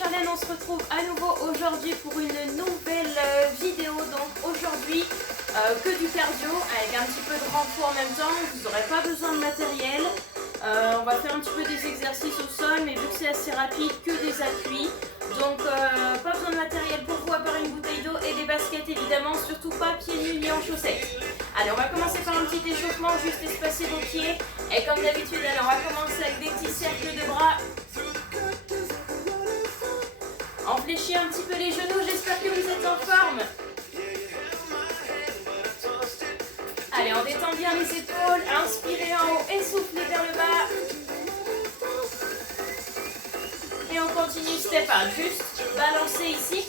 Charlène, on se retrouve à nouveau aujourd'hui pour une nouvelle vidéo. Donc aujourd'hui, que du cardio avec un petit peu de renfort en même temps. Vous n'aurez pas besoin de matériel. On va faire un petit peu des exercices au sol, mais vu que c'est assez rapide, que des appuis. Donc pas besoin de matériel pour vous à part une bouteille d'eau et des baskets évidemment, surtout pas pieds nus ni en chaussettes. Allez, on va commencer par un petit échauffement, juste espacer vos pieds. Et comme d'habitude, on va commencer avec des petits cercles de bras. Enfléchis un petit peu les genoux, j'espère que vous êtes en forme. Allez, on détend bien les épaules, inspirez en haut et soufflez vers le bas. Et on continue step up, juste balancer ici.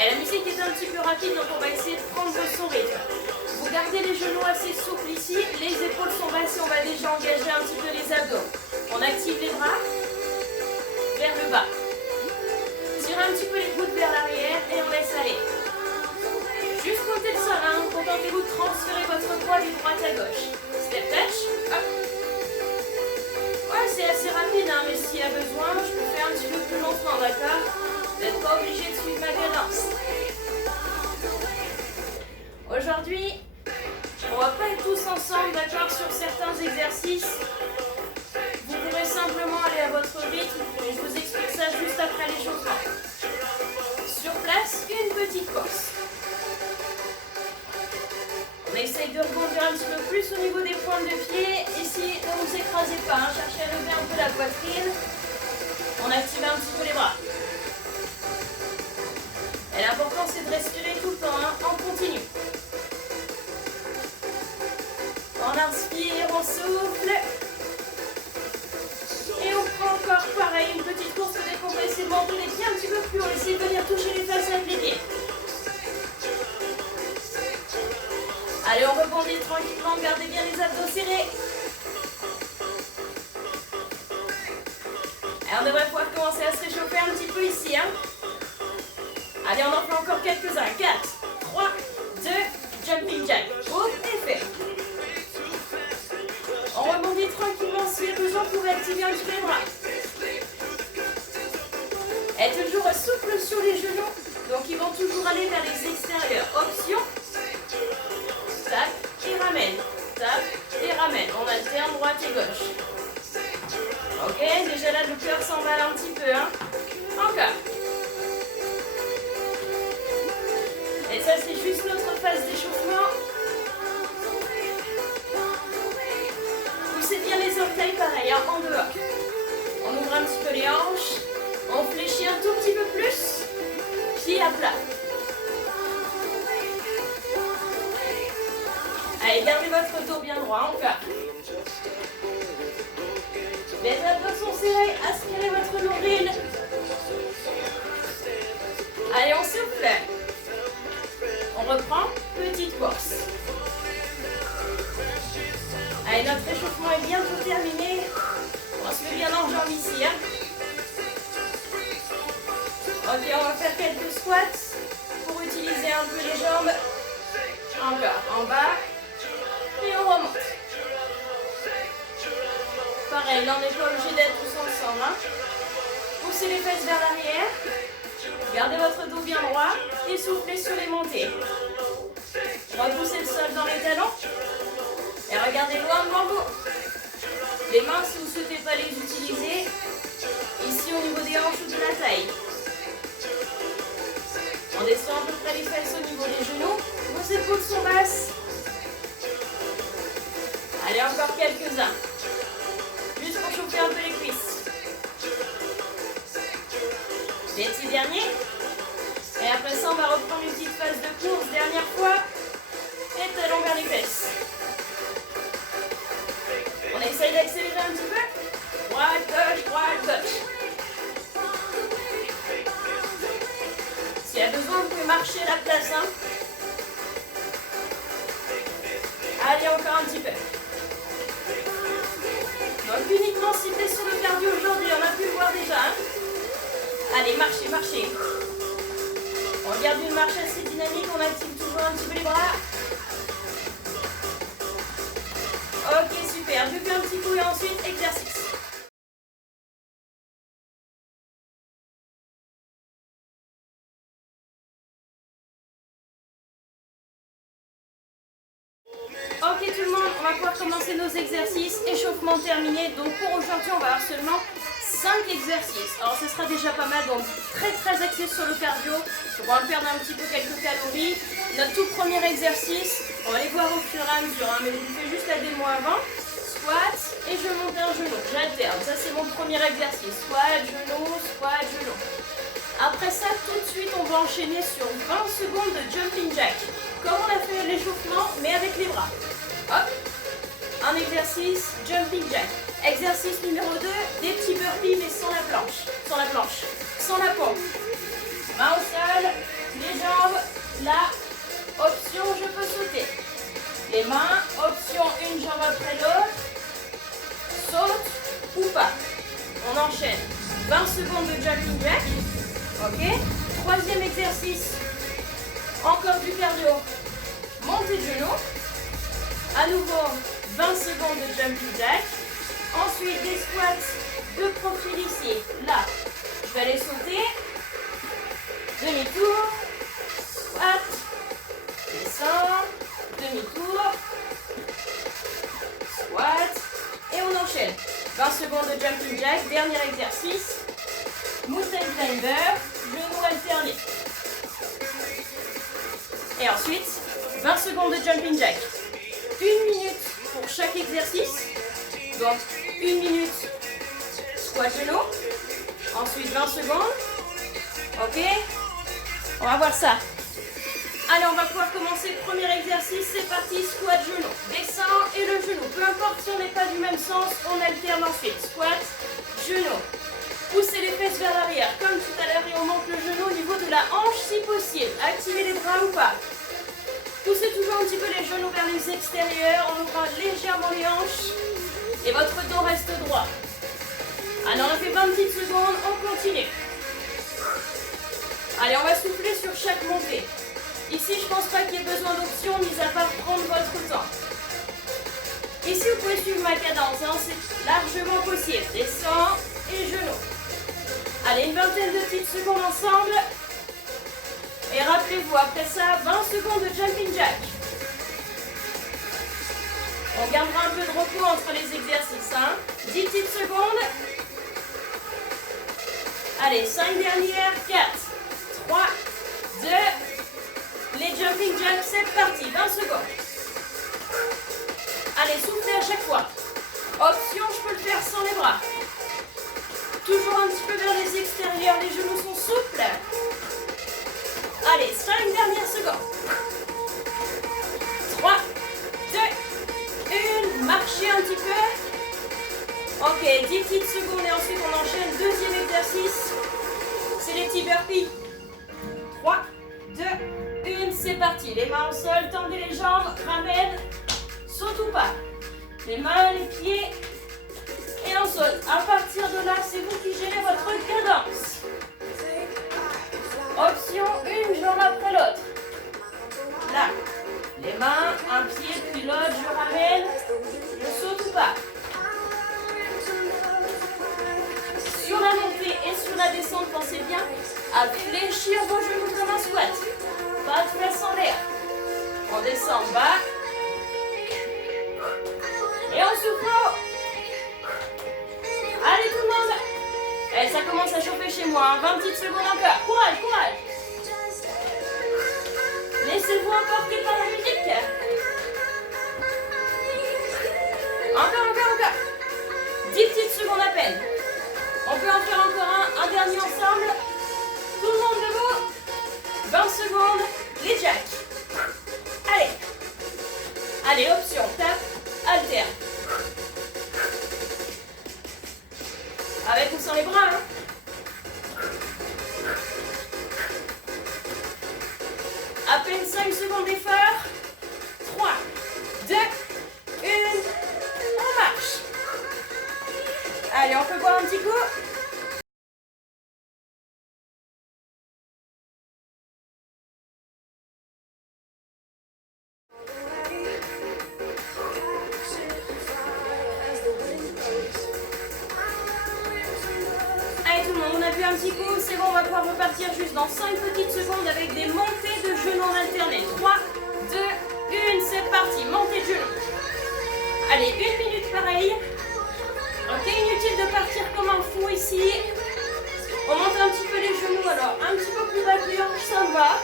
Et la musique est un petit peu rapide, donc on va essayer de prendre son rythme. Vous gardez les genoux assez souples ici, les épaules sont basses et on va déjà engager un petit peu les abdos. On active les bras, vers le bas. Tirez un petit peu les coudes vers l'arrière et on laisse aller. Juste comptez le sol, hein. Contentez-vous de transférer votre poids du droite à gauche. Step touch, hop. Ouais, c'est assez rapide, hein, mais s'il y a besoin, je peux faire un petit peu plus lentement, d'accord? Vous n'êtes pas obligé de suivre ma cadence. Aujourd'hui, on va pas être tous ensemble, d'accord, sur certains exercices. Vous pourrez simplement aller à votre rythme et je vous explique ça juste après l'échauffement. Sur place, une petite course. On essaye de rebondir un petit peu plus au niveau des pointes de pied. Ici, ne vous écrasez pas, hein. Cherchez à lever un peu la poitrine. On active un petit peu les bras. Et l'important, c'est de respirer tout le temps, hein. On continue. On inspire, on souffle. Et on prend encore pareil, une petite course pour décompresser le menton les pieds un petit peu plus haut. Essayez de venir toucher les façades des pieds. Allez, on rebondit tranquillement, gardez bien les abdos serrés. Et on devrait pouvoir commencer à se réchauffer un petit peu ici, hein. Allez, on en fait encore quelques-uns. 4, 3, 2, jumping jack. Oups, et fait. On rebondit tranquillement, si besoin, vous pouvez activer un petit peu les bras. Et toujours souple sur les genoux, donc ils vont toujours aller vers les extérieurs. Option, tac et ramène, tac et ramène. On alterne droite et gauche. Ok, déjà là le cœur s'emballe un petit peu, hein. Encore. Et ça c'est juste notre phase d'échauffement. Poussez bien les orteils pareil, hein, en dehors. On ouvre un petit peu les hanches. On fléchit un tout petit peu plus. Pied à plat. Allez, gardez votre dos bien droit, encore. Les abdos sont serrés, aspirez votre nombril. Allez, on souffle. On reprend, petite course. Allez, notre échauffement est bientôt terminé. On se met bien en jambes ici, hein. Ok, on va faire quelques squats pour utiliser un peu les jambes. Encore, en bas. Et on remonte. Pareil, là on n'est pas obligé d'être tous ensemble, hein. Poussez les fesses vers l'arrière. Gardez votre dos bien droit et soufflez sur les montées. Repoussez le sol dans les talons. Et regardez loin devant vous. Les mains, si vous ne souhaitez pas les utiliser, ici au niveau des hanches ou de la taille. On descend à peu près les fesses au niveau des genoux. Vos épaules sont basses. Allez, encore quelques-uns. Juste pour chauffer un peu les cuisses. Les petits derniers. Et après ça, on va reprendre une petite phase de course. Dernière fois. Et talons vers les fesses. On essaye d'accélérer un petit peu. Droite, gauche, droite, gauche. S'il y a besoin, vous pouvez marcher à la place, hein. Allez, encore un petit peu. Donc uniquement ciblé sur le cardio aujourd'hui, on a pu le voir déjà, hein. Allez, marchez, marchez. On garde une marche assez dynamique, on active toujours un petit peu les bras. Ok, super. Je fais un petit coup et ensuite exercice. Ok tout le monde, on va pouvoir commencer nos exercices. Échauffement terminé. Donc pour aujourd'hui, on va avoir seulement 5 exercices. Alors ce sera déjà pas mal, donc très axé sur le cardio. On va perdre un petit peu quelques calories. Notre tout premier exercice, on va les voir au fur et à mesure, hein, mais je vous fais juste la démo avant. Squat et je monte un genou. J'alterne. Ça c'est mon premier exercice. Squat, genou, squat, genou. Après ça, tout de suite, on va enchaîner sur 20 secondes de jumping jack. Comme on a fait l'échauffement, mais avec les bras. Hop. Un exercice jumping jack. Exercice numéro 2, des petits burpees mais sans la planche. Sans la planche. Sans la pompe. Main au sol, les jambes, là. Option, je peux sauter. Les mains, option, une jambe après l'autre. Saute ou pas. On enchaîne. 20 secondes de jumping jack. Ok. Troisième exercice. Encore du cardio. Montée de genou. À nouveau, 20 secondes de jumping jack. Ensuite, des squats de profil ici. Là, je vais aller sauter. Demi-tour. Squat. Descend. Demi-tour. Squat. Et on enchaîne. 20 secondes de jumping jack. Dernier exercice. Mountain climber. Genou alterné. Et ensuite, 20 secondes de jumping jack. 1 minute pour chaque exercice. Donc, 1 minute squat genou. Ensuite, 20 secondes. Ok. On va voir ça. Allez, on va pouvoir commencer. Premier exercice, c'est parti. Squat genou. Descend et le genou. Peu importe si on n'est pas du même sens, on alterne ensuite. Squat, genou. Poussez les fesses vers l'arrière, comme tout à l'heure, et on monte le genou au niveau de la hanche si possible. Activez les bras ou pas. Poussez toujours un petit peu les genoux vers les extérieurs en ouvrant légèrement les hanches. Et votre dos reste droit. Allez, on a fait 20 petites secondes, on continue. Allez, on va souffler sur chaque montée. Ici, je ne pense pas qu'il y ait besoin d'option, mis à part prendre votre temps. Ici, vous pouvez suivre ma cadence, hein, c'est largement possible. Descend et genou. Allez, une vingtaine de petites secondes ensemble. Et rappelez-vous, après ça, 20 secondes de jumping jack. On gardera un peu de repos entre les exercices. Hein. 10 petites secondes. Allez, 5 dernières. 4, 3, 2. Les jumping jacks, c'est parti. 20 secondes. Allez, soufflez à chaque fois. Option, je peux le faire sans les bras. Toujours un petit peu vers les extérieurs. Les genoux sont souples. Allez, 5 dernières secondes. 3, 2, 1. Marchez un petit peu. Ok, 10 petites secondes et ensuite on enchaîne. Deuxième exercice. C'est les petits burpees. 3, 2, 1. C'est parti. Les mains au sol, tendez les jambes, ramène. Saute ou pas. Les mains, les pieds. Et on saute. À partir de là, c'est vous qui gérez votre cadence. Option, une jambe après l'autre. Là. Les mains, un pied, puis l'autre, je ramène. Je saute ou pas. Sur la montée et sur la descente, pensez bien à fléchir vos genoux comme un squat. Pas de fesses en l'air. On descend bas. Et on souffle. Allez tout le monde. Et ça commence à chauffer chez moi. 20 petites secondes encore. Courage, courage. Laissez-vous emporter par la musique. Encore. 10 petites secondes à peine. On peut en faire encore un dernier ensemble. Tout le monde debout. 20 secondes. Les jacks. Allez, option. Tape, alterne. Avec ou sans les bras, hein. À peine 5 secondes d'effort. 3, 2, 1. On marche. Allez, on peut boire un petit coup. Un petit coup, c'est bon, on va pouvoir repartir juste dans 5 petites secondes avec des montées de genoux alternés. 3, 2, chaîne, c'est parti. Montez de genoux. Allez, 1 minute pareil. Ok, inutile de partir comme un fou ici. On monte un petit peu les genoux, alors un petit peu plus bas que les hanches, ça va.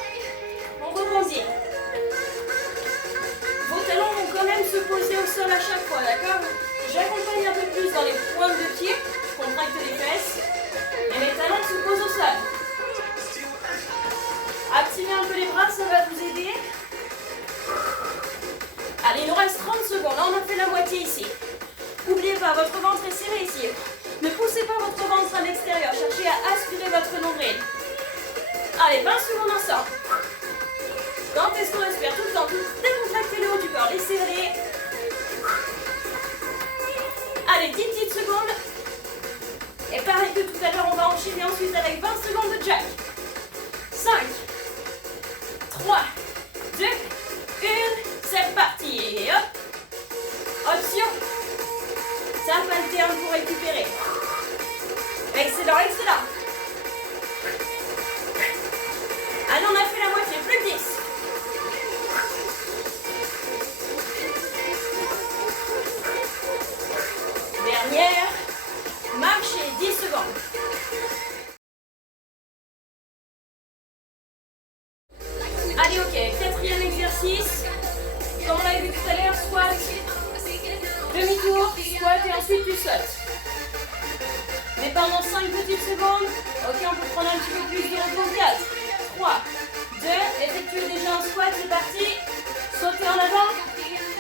On rebondit. Vos talons vont quand même se poser au sol à chaque fois, d'accord? J'accompagne un peu plus dans les pointes de pied. Je contracte les fesses. Et mes talons se posent au sol. Activez un peu les bras, ça va vous aider. Allez, il nous reste 30 secondes. Là, on a fait la moitié ici. N'oubliez pas, votre ventre est serré ici. Ne poussez pas votre ventre à l'extérieur. Cherchez à aspirer votre nombril. Allez, 20 secondes ensemble. Quand est-ce qu'on respire? Tout le temps. Décontractez le haut du corps. Les serrez. Allez, 10 petites secondes. Et pareil que tout à l'heure, on va enchaîner ensuite avec 20 secondes de jack. 5, 3, 2, 1. C'est parti. Et hop. Option. Tape alterne pour récupérer. Excellent, excellent. Allez, on a fait la moitié, plus de 10. Dernière. Marchez, 10 secondes. Allez, ok, quatrième exercice. Comme on l'a vu tout à l'heure, squat, demi-tour, squat et ensuite tu sautes. Mais pendant 5 petites secondes, ok, on peut prendre un petit peu plus de repos. 4, 3, 2, effectuez déjà un squat, c'est parti. Sautez en avant,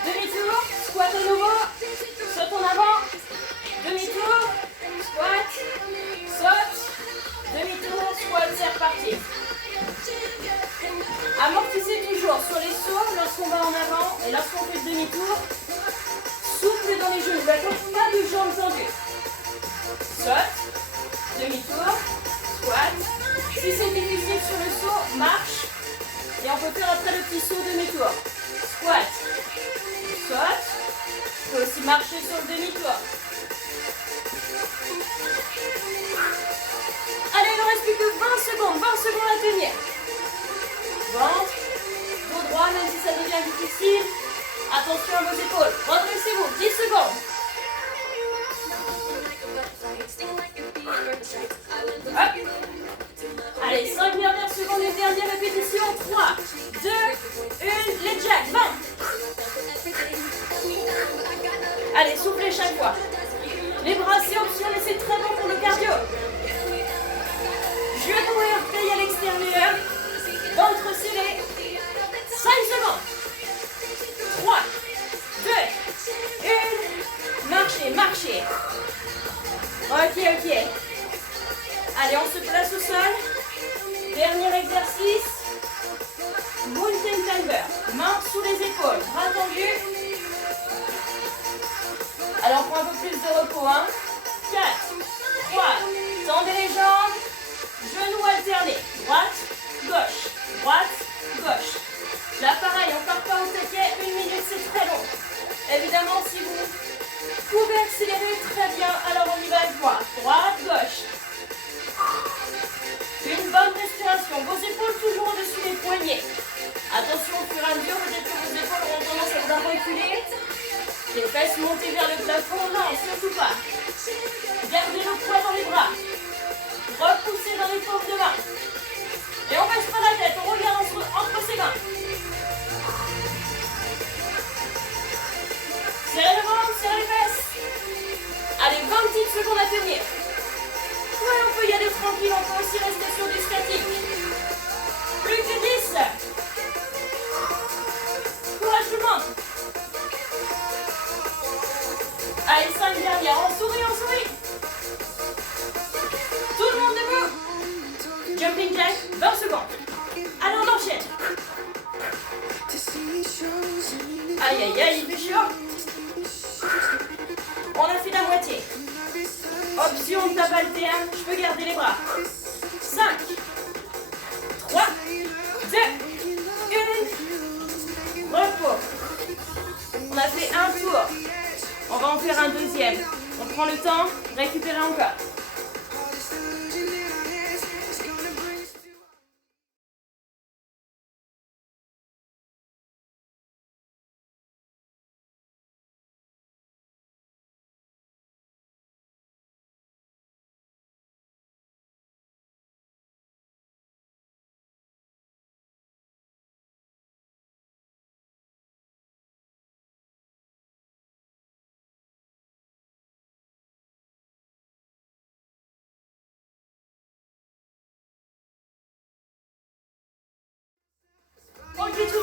demi-tour, squat à nouveau, saute en avant, demi-tour, squat, saute, demi-tour, squat, c'est reparti. Amortissez toujours sur les sauts lorsqu'on va en avant et lorsqu'on fait demi-tour. Souffle dans les genoux, d'accord? Pas de jambes tendues. Saute, demi-tour, squat. Si c'est difficile sur le saut, marche. Et on peut faire après le petit saut demi-tour. Squat, saute. On peut aussi marcher sur le demi-tour. Allez, il ne reste plus que 20 secondes. 20 secondes à tenir. Ventre, dos droit, même si ça devient difficile. Attention à vos épaules. Redressez-vous. 10 secondes. Hop. Allez, 5 dernières secondes et dernière répétition. 3, 2, 1. Les jacks. 20. Allez, soufflez chaque fois. Les bras, c'est optionnel et c'est très bon pour le cardio. Genoux et orteils à l'extérieur. Ventre serré. 5 secondes. 3, 2, 1. Marchez, marchez. Ok. Allez, on se place au sol. Dernier exercice. Mountain climber. Mains sous les épaules. Bras tendus. Alors, on prend un peu plus de repos. 4, 3. Tendez les jambes. Genoux alternés. Droite, gauche. Droite, gauche. Là, pareil, on part pas au taquet. 1 minute, c'est très long. Évidemment, si vous pouvez accélérer, très bien. Alors, on y va avec moi. Droite, gauche. Une bonne respiration. Vos épaules toujours au-dessus des poignets. Attention, au fur et à mesure, peut-être que vos épaules auront tendance à vous reculer. Les fesses montées vers le plafond. Non, surtout pas. Gardez le poids dans les bras. Repoussez dans les paumes de main. Et on baisse pas la tête, on regarde entre ses mains. Serrez le ventre, serrez les fesses. Allez, 20 petites secondes à tenir. Ouais, on peut y aller tranquille, on peut aussi rester sur du statique. Plus que 10. Courage tout le monde. Allez, 5 dernières, on sourit, on sourit. Tout le monde debout. Jumping jack, 20 secondes. Allez, on enchaîne. Aïe, il fait chaud. On a fait la moitié. Option tape alterne, je peux garder les bras. 5, 3, 2, 1. Repos. On a fait un tour. On va en faire un deuxième. On prend le temps, récupérer encore.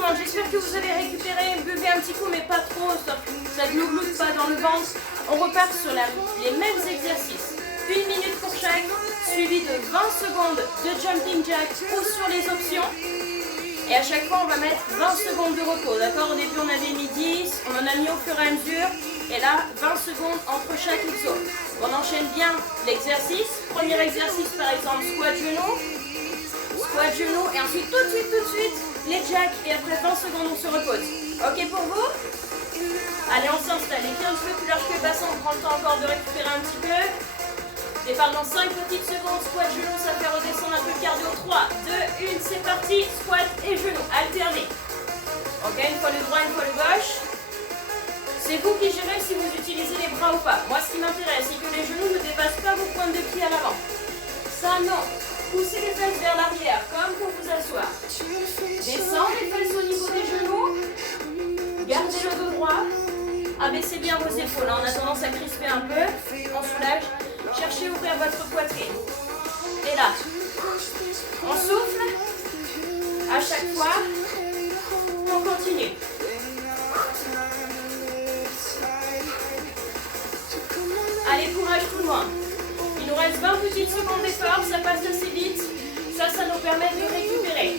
monde, j'espère que vous avez récupéré. Buvez un petit coup, mais pas trop, ça glougloute pas dans le ventre. On repart sur les mêmes exercices. 1 minute pour chaque, suivi de 20 secondes de jumping jack ou sur les options. Et à chaque fois, on va mettre 20 secondes de repos, d'accord? Au début, on avait mis 10, on en a mis au fur et à mesure. Et là, 20 secondes entre chaque exo. On enchaîne bien l'exercice. Premier exercice, par exemple, squat genou. Squat genou. Et ensuite, tout de suite, les jacks. Et après 20 secondes, on se repose. Ok pour vous? Allez, on s'installe. Les pieds un petit peu plus larges que le bassin. On prend le temps encore de récupérer un petit peu. Départ dans 5 petites secondes, squat genou, ça fait redescendre un peu le cardio. 3, 2, 1, c'est parti, squat et genou, alternez. Ok, une fois le droit, une fois le gauche. C'est vous qui gérez si vous utilisez les bras ou pas. Moi, ce qui m'intéresse, c'est que les genoux ne dépassent pas vos pointes de pied à l'avant. Ça, non. Poussez les fesses vers l'arrière, comme pour vous asseoir. Descendez les fesses au niveau des genoux. Gardez le dos droit. Abaissez bien vos épaules. On a tendance à crisper un peu. On soulage. Cherchez à ouvrir votre poitrine. Et là, on souffle. À chaque fois, on continue. Allez, courage tout le monde. Il nous reste 20 petites secondes d'effort. Ça passe assez vite. Ça nous permet de récupérer.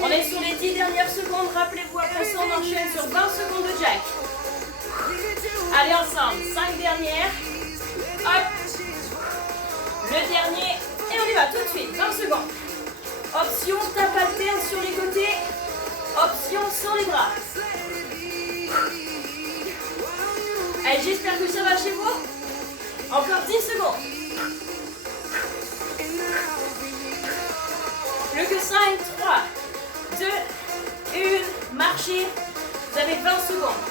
On est sur les 10 dernières secondes. Rappelez-vous, après ça, on enchaîne sur 20 secondes de jack. Allez ensemble, 5 dernières. Hop. Le dernier. Et on y va tout de suite, 20 secondes. Option, tape alterne sur les côtés. Option sans les bras. Allez, j'espère que ça va chez vous. Encore 10 secondes. Plus que 5, 3, 2, 1. Marchez. Vous avez 20 secondes.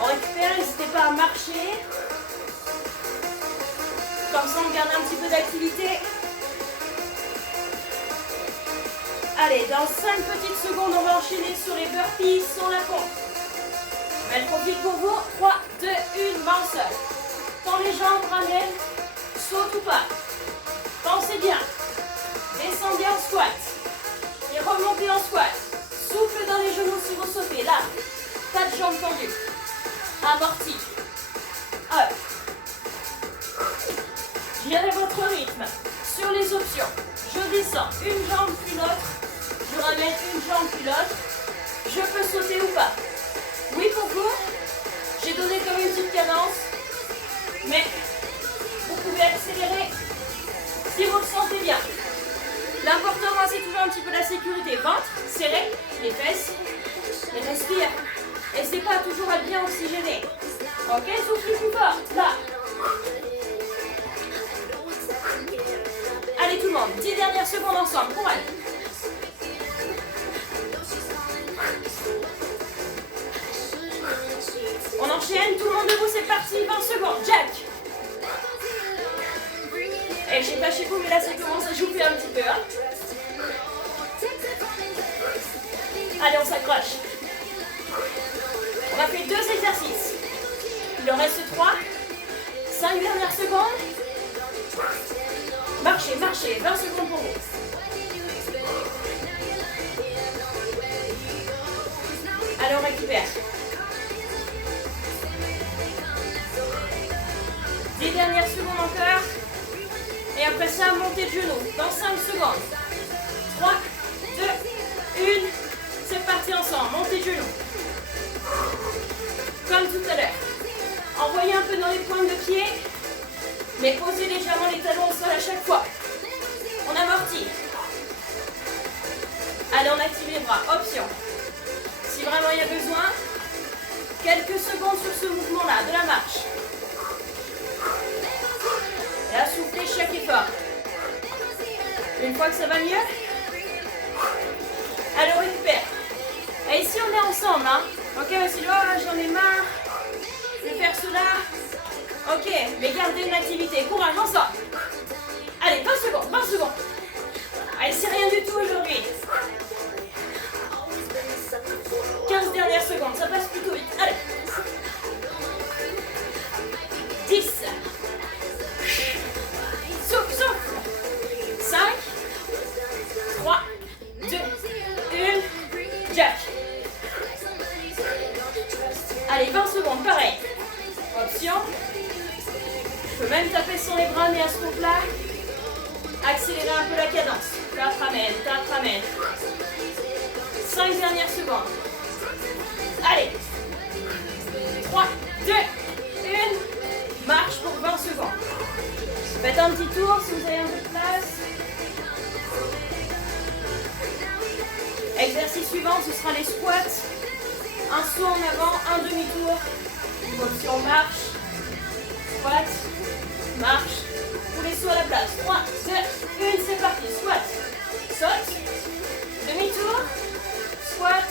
On récupère, n'hésitez pas à marcher. Comme ça, on garde un petit peu d'activité. Allez, dans 5 petites secondes, on va enchaîner sur les burpees sur la pompe. Belle profil pour vous. 3, 2, 1, main seule. Tends les jambes, ramène. Saute ou pas. Pensez bien. Descendez en squat. Et remontez en squat. Souffle dans les genoux si vous sautez. Là, pas de jambes tendues. Amorti. Hop. Gérez votre rythme. Sur les options, je descends une jambe puis l'autre. Je ramène une jambe puis l'autre. Je peux sauter ou pas. Oui pour vous. J'ai donné comme une petite cadence. Mais vous pouvez accélérer si vous le sentez bien. L'important, moi, c'est toujours un petit peu la sécurité. Ventre, serré, les fesses. Et respire. N'hésitez pas toujours à bien oxygéner. Ok, soufflez plus fort. Là. Allez tout le monde, 10 dernières secondes ensemble. Courage. On enchaîne, tout le monde debout, c'est parti. 20 secondes. Jack. Et je sais pas chez vous, mais là, ça commence à chauffer un petit peu. Hein. Allez, on s'accroche. On a fait 2 exercices. Il en reste 3. 5 dernières secondes. Marchez, marchez. 20 secondes pour vous. Allez, on récupère. 10 dernières secondes encore. Et après ça, montez de genoux. Dans 5 secondes. 3, 2, 1. C'est parti ensemble. Montez de genoux. Comme tout à l'heure. Envoyez un peu dans les pointes de pied, mais posez légèrement les talons au sol à chaque fois. On amortit. Allez, on active les bras. Option. Si vraiment il y a besoin, quelques secondes sur ce mouvement-là, de la marche. Et là, soufflez chaque effort. Une fois que ça va mieux, allez, on récupère. Et ici, on est ensemble, hein. Ok, c'est là, j'en ai marre de faire cela. Ok, mais gardez une activité. Courage, ensemble. Allez, 20 secondes, 20 secondes. Allez, c'est rien du tout aujourd'hui. 15 dernières secondes, ça passe plutôt vite. Allez. 10. Souffle, souffle. 5, 3, taper sans les bras, mais à ce compte-là, accélérez un peu la cadence. 4 ramènes, 4 ramènes. 5 dernières secondes. Allez. 3, 2, 1. Marche pour 20 secondes. Faites un petit tour si vous avez un peu de place. Exercice suivant, ce sera les squats. Un saut en avant, un demi-tour. Option marche. Squat. Marche. Pour les sauts à la place. 3, 2, 1, c'est parti. Squat. Saute. Demi-tour. Squat.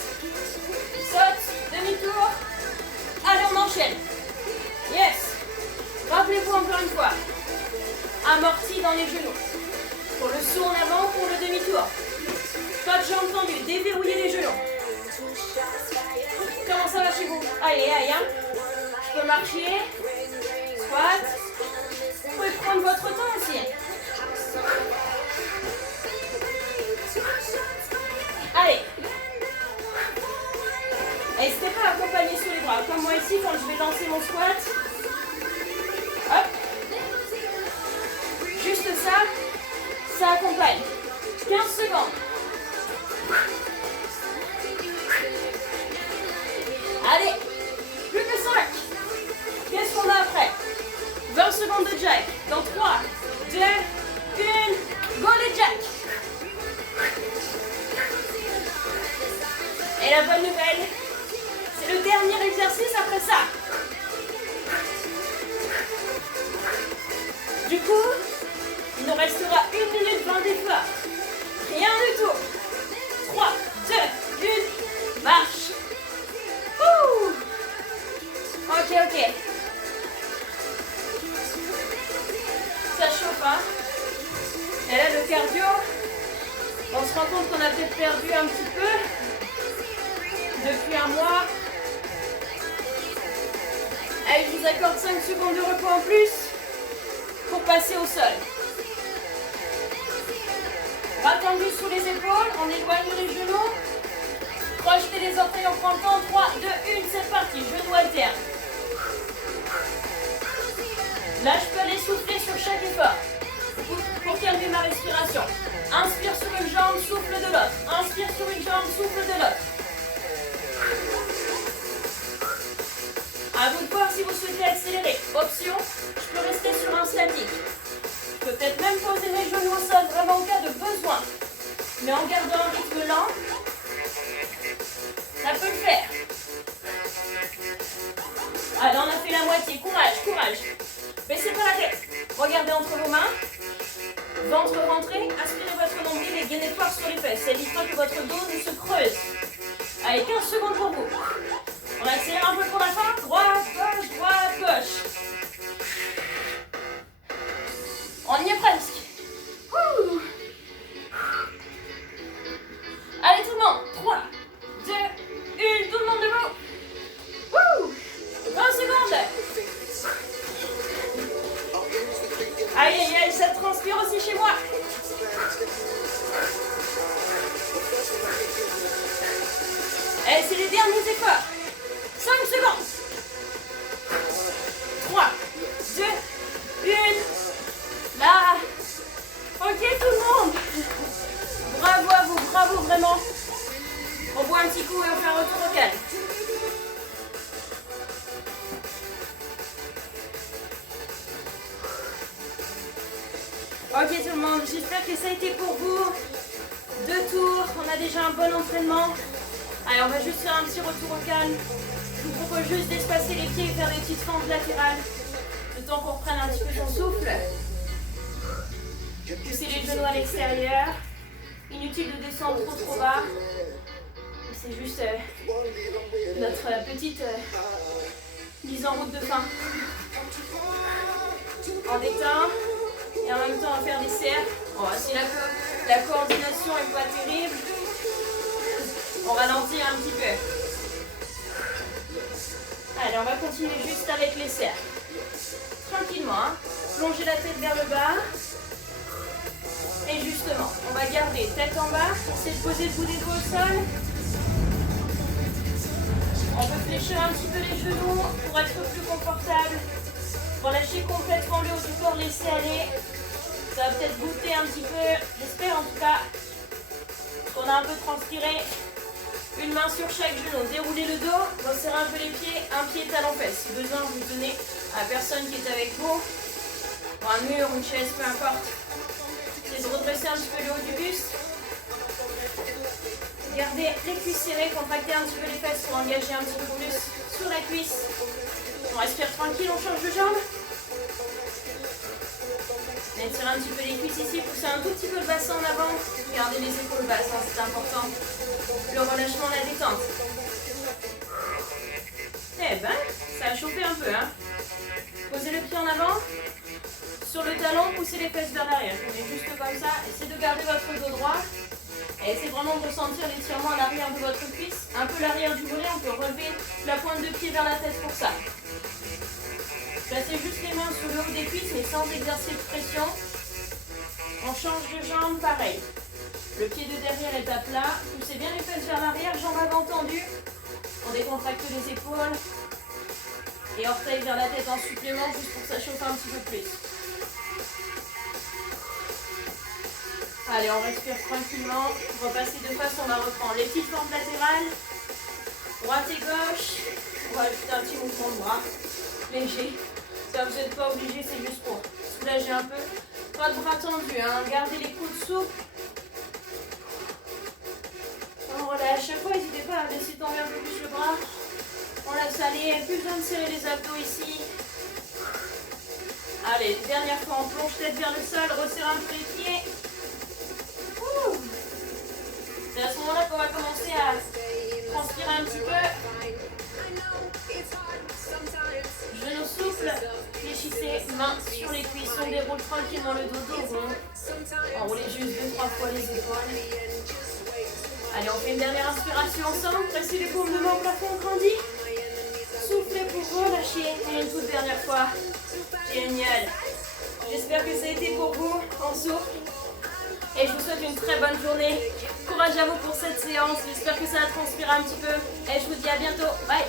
Saute. Demi-tour. Allez, on enchaîne. Yes. Rappelez-vous encore une fois. Amorti dans les genoux. Pour le saut en avant, pour le demi-tour. Coach, j'ai entendu. Déverrouillez les genoux. Comment ça va chez vous? Allez, allez, hein. Je peux marcher. Squat. Vous pouvez prendre votre temps aussi. Allez. N'hésitez pas à accompagner sur les bras. Comme moi ici, quand je vais lancer mon squat. Hop. Juste ça. Ça accompagne. 15 secondes. Allez. Plus que 5. Qu'est-ce qu'on a après? 20 secondes de jack. Dans 3, 2, 1. Go le jack. Et la bonne nouvelle, c'est le dernier exercice après ça. Du coup, il nous restera 1 minute 20 d'effort. Rien du tout. 3, 2, 1. Marche. Ouh. Ok. Ça chauffe, hein. Et là, le cardio, on se rend compte qu'on a peut-être perdu un petit peu depuis un mois. Allez, je vous accorde 5 secondes de repos en plus pour passer au sol. Bras tendus sous les épaules, on éloigne les genoux. Projetez les orteils en printemps. 3, 2, 1, c'est parti. Genoux alternes. Là, je peux aller souffler sur chaque effort pour calmer ma respiration. Inspire sur une jambe, souffle de l'autre. Inspire sur une jambe, souffle de l'autre. À vous de voir si vous souhaitez accélérer. Option, je peux rester sur un statique. Je peux peut-être même poser mes genoux au sol, vraiment en cas de besoin. Mais en gardant un rythme lent, ça peut le faire. Allez, on a fait la moitié. Courage. Baissez pas la tête. Regardez entre vos mains. Ventre rentré. Aspirez votre nombril et gainez fort sur les fesses. C'est l'histoire que votre dos ne se creuse. Allez, 15 secondes pour vous. On accélère un peu pour la fin. Droite, gauche. On y est presque. Ouh. Allez, tout le monde. 3, 2, 1. Tout le monde debout. Ouh. 20 secondes. Aïe, ça transpire aussi chez moi. Allez, c'est les derniers efforts. 5 secondes. 3, 2, 1. Là. Ok, tout le monde. Bravo à vous, bravo vraiment. On boit un petit coup et on fait un retour au calme. Ok tout le monde, j'espère que ça a été pour vous. 2 tours, on a déjà un bon entraînement. Allez, on va juste faire un petit retour au calme. Je vous propose juste d'espacer les pieds et faire des petites fentes latérales. Le temps qu'on reprenne un petit peu son souffle. Poussez les genoux à l'extérieur. Inutile de descendre trop bas. C'est juste notre petite mise en route de fin. On détend. Et en même temps, on va faire des cercles. Bon, si la coordination n'est pas terrible, on ralentit un petit peu. Allez, on va continuer juste avec les cercles. Tranquillement, hein. Plongez la tête vers le bas. Et justement, on va garder tête en bas. Essayez de poser le bout des doigts au sol. On peut fléchir un petit peu les genoux pour être plus confortable. Relâchez complètement le haut du corps, laissez aller. Ça va peut-être goûter un petit peu, j'espère en tout cas, qu'on a un peu transpiré. Une main sur chaque genou, déroulez le dos, resserrez un peu les pieds, un pied talon-fesse. Si besoin, vous tenez à la personne qui est avec vous, ou un mur, une chaise, peu importe. Essayez de redresser un petit peu le haut du buste. Gardez les cuisses serrées, contractez un petit peu les fesses pour engager un petit peu plus sur la cuisse. On respire tranquille, on change de jambe. Étirez un petit peu les cuisses ici, poussez un tout petit peu le bassin en avant. Gardez les épaules basses, hein, c'est important. Le relâchement, la détente. Eh ben, ça a chauffé un peu. Hein. Posez le pied en avant. Sur le talon, poussez les fesses vers l'arrière. Je mets juste comme ça. Essayez de garder votre dos droit. Et essayez vraiment de ressentir l'étirement à l'arrière de votre cuisse. Un peu l'arrière du mollet. On peut relever la pointe de pied vers la tête pour ça. Placez juste les mains sur le haut des cuisses, mais sans exercer de pression. On change de jambe, pareil. Le pied de derrière est à plat. Poussez bien les fesses vers l'arrière, jambes avant tendues. On décontracte les épaules. Et orteils vers la tête en supplément, juste pour que ça chauffe un petit peu plus. Allez, on respire tranquillement. Repassez de face, on va reprendre les petites formes latérales. Droite et gauche. On va ajouter un petit mouvement de bras. Léger. Ça, vous n'êtes pas obligé, c'est juste pour soulager un peu. Pas de bras tendus, hein. Gardez les coudes souples. On relâche. À chaque fois, n'hésitez pas à laisser tomber un peu plus le bras. On laisse aller. Plus besoin de serrer les abdos ici. Allez, dernière fois, on plonge tête vers le sol. Resserre un peu les pieds. C'est à ce moment-là qu'on va commencer à transpirer un petit peu. Genoux souples, fléchissez, mains sur les cuisses, on déroule tranquillement le dos rond. Enroulez juste 2-3 fois les épaules. Allez, on fait une dernière inspiration ensemble. Pressez les paumes de main au plafond, grandit. Soufflez pour relâcher. Et une toute dernière fois. Génial. J'espère que ça a été pour vous. On souffle. Et je vous souhaite une très bonne journée. Courage à vous pour cette séance. J'espère que ça a transpiré un petit peu. Et je vous dis à bientôt. Bye.